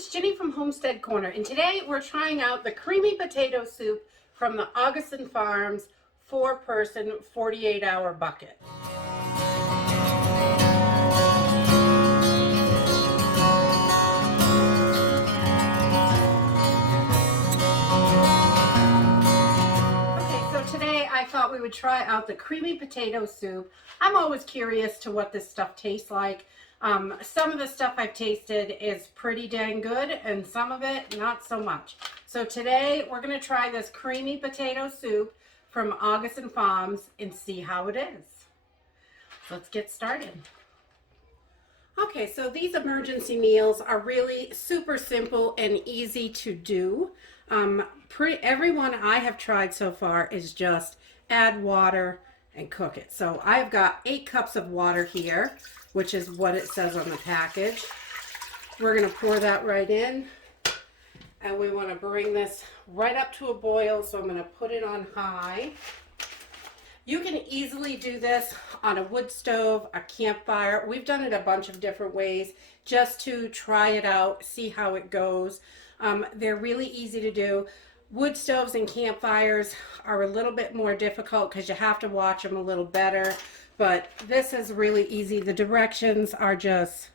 it's Jenny from Homestead Corner, and today we're trying out the creamy potato soup from the Augason Farms 4-person 48-hour bucket. Okay, so today I thought we would try out the creamy potato soup. I'm always curious to what this stuff tastes like. Some of the stuff I've tasted is pretty dang good, and some of it not so much. So today we're going to try this creamy potato soup from Augason Farms and see how it is. Let's get started. Okay, so these emergency meals are really super simple and easy to do. Everyone I have tried so far is just add water and cook it. So I've got 8 cups of water here, which is what it says on the package. We're going to pour that right in, and we want to bring this right up to a boil, so I'm going to put it on high. You can easily do this on a wood stove, a campfire. We've done it a bunch of different ways just to try it out, see how it goes. They're really easy to do. Wood stoves and campfires are a little bit more difficult because you have to watch them a little better, but this is really easy. The directions are just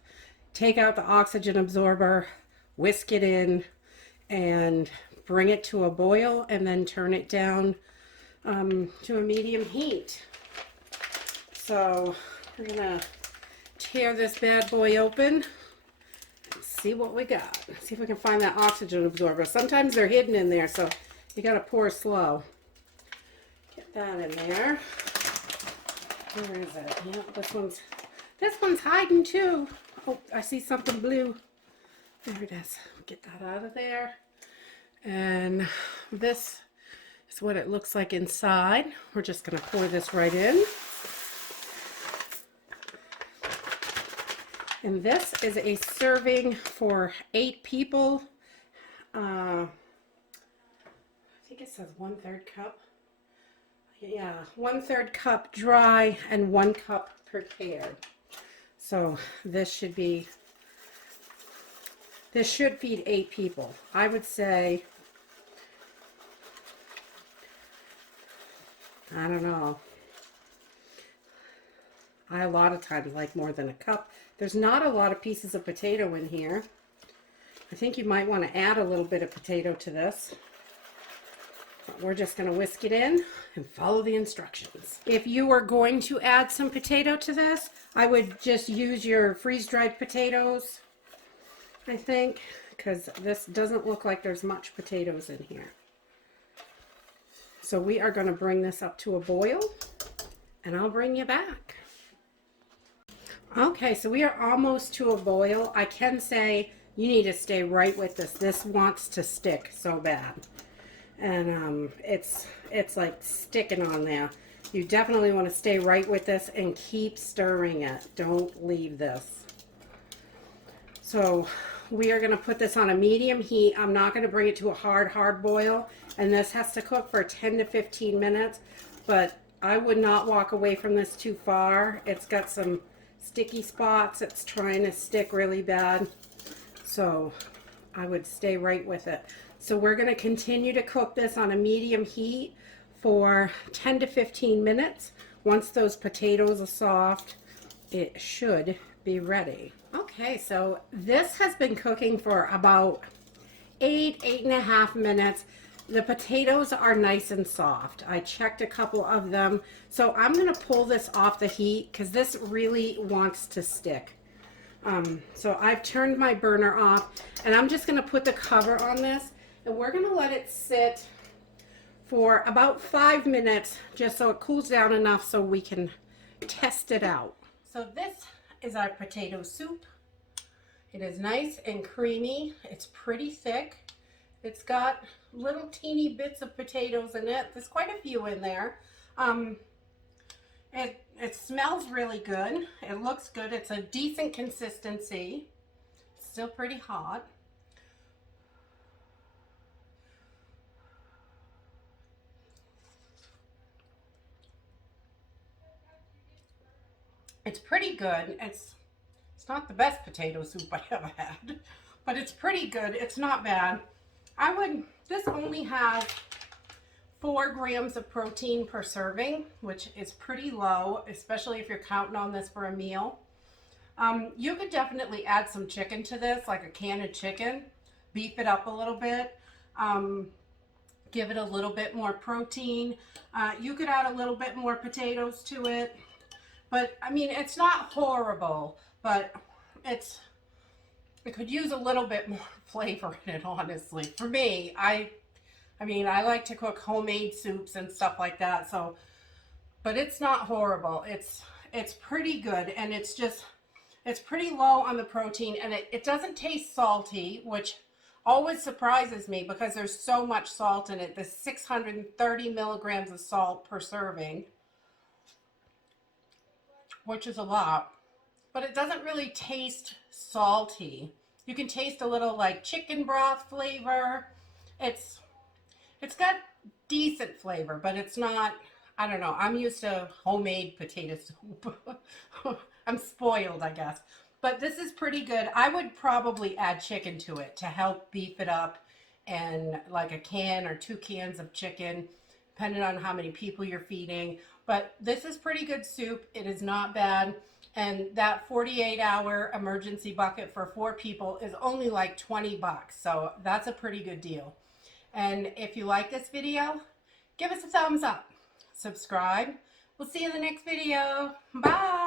take out the oxygen absorber, whisk it in, and bring it to a boil, and then turn it down to a medium heat. So we're gonna tear this bad boy open and see what we got. See if we can find that oxygen absorber. Sometimes they're hidden in there, so you gotta pour slow. Get that in there. Where is it? Yeah, this one's hiding too. Oh, I see something blue. There it is. Get that out of there. And this is what it looks like inside. We're just going to pour this right in. And this is a serving for 8 people. I think it says 1/3 cup. Yeah, 1/3 cup dry and 1 cup prepared. So this should feed 8 people. I would say, I don't know. I a lot of times like more than a cup. There's not a lot of pieces of potato in here. I think you might want to add a little bit of potato to this. But we're just going to whisk it in and follow the instructions. If you were going to add some potato to this, I would just use your freeze-dried potatoes, I think, because this doesn't look like there's much potatoes in here. So we are going to bring this up to a boil, and I'll bring you back. Okay, so we are almost to a boil. I can say you need to stay right with this. This wants to stick so bad. And it's like sticking on there. You definitely want to stay right with this and keep stirring it. Don't leave this. So we are going to put this on a medium heat. I'm not going to bring it to a hard boil, and this has to cook for 10 to 15 minutes, but I would not walk away from this too far. It's got some sticky spots. It's trying to stick really bad, so I would stay right with it. So we're going to continue to cook this on a medium heat for 10 to 15 minutes. Once those potatoes are soft, it should be ready. Okay, so this has been cooking for about 8.5 minutes. The potatoes are nice and soft. I checked a couple of them. So I'm going to pull this off the heat because this really wants to stick. So I've turned my burner off, and I'm just going to put the cover on this, and we're going to let it sit for about 5 minutes just so it cools down enough so we can test it out. So this is our potato soup. It is nice and creamy. It's pretty thick. It's got little teeny bits of potatoes in it. There's quite a few in there. It smells really good. It looks good. It's a decent consistency. It's still pretty hot. It's pretty good. It's not the best potato soup I ever had, but it's pretty good. It's not bad. This only has 4 grams of protein per serving, which is pretty low, especially if you're counting on this for a meal. You could definitely add some chicken to this, like a can of chicken, beef it up a little bit, give it a little bit more protein. You could add a little bit more potatoes to it, but I mean, it's not horrible, but it could use a little bit more flavor in it, honestly. For me, I mean, I like to cook homemade soups and stuff like that, so, but it's not horrible. It's pretty good, and it's pretty low on the protein, and it doesn't taste salty, which always surprises me because there's so much salt in it. There's 630 milligrams of salt per serving, which is a lot, but it doesn't really taste salty. You can taste a little like chicken broth flavor. It's got decent flavor, but it's not, I don't know. I'm used to homemade potato soup. I'm spoiled, I guess. But this is pretty good. I would probably add chicken to it to help beef it up, and like a can or 2 cans of chicken, depending on how many people you're feeding. But this is pretty good soup. It is not bad. And that 48-hour emergency bucket for 4 people is only like 20 bucks. So that's a pretty good deal. And if you like this video, give us a thumbs up. Subscribe. We'll see you in the next video. Bye.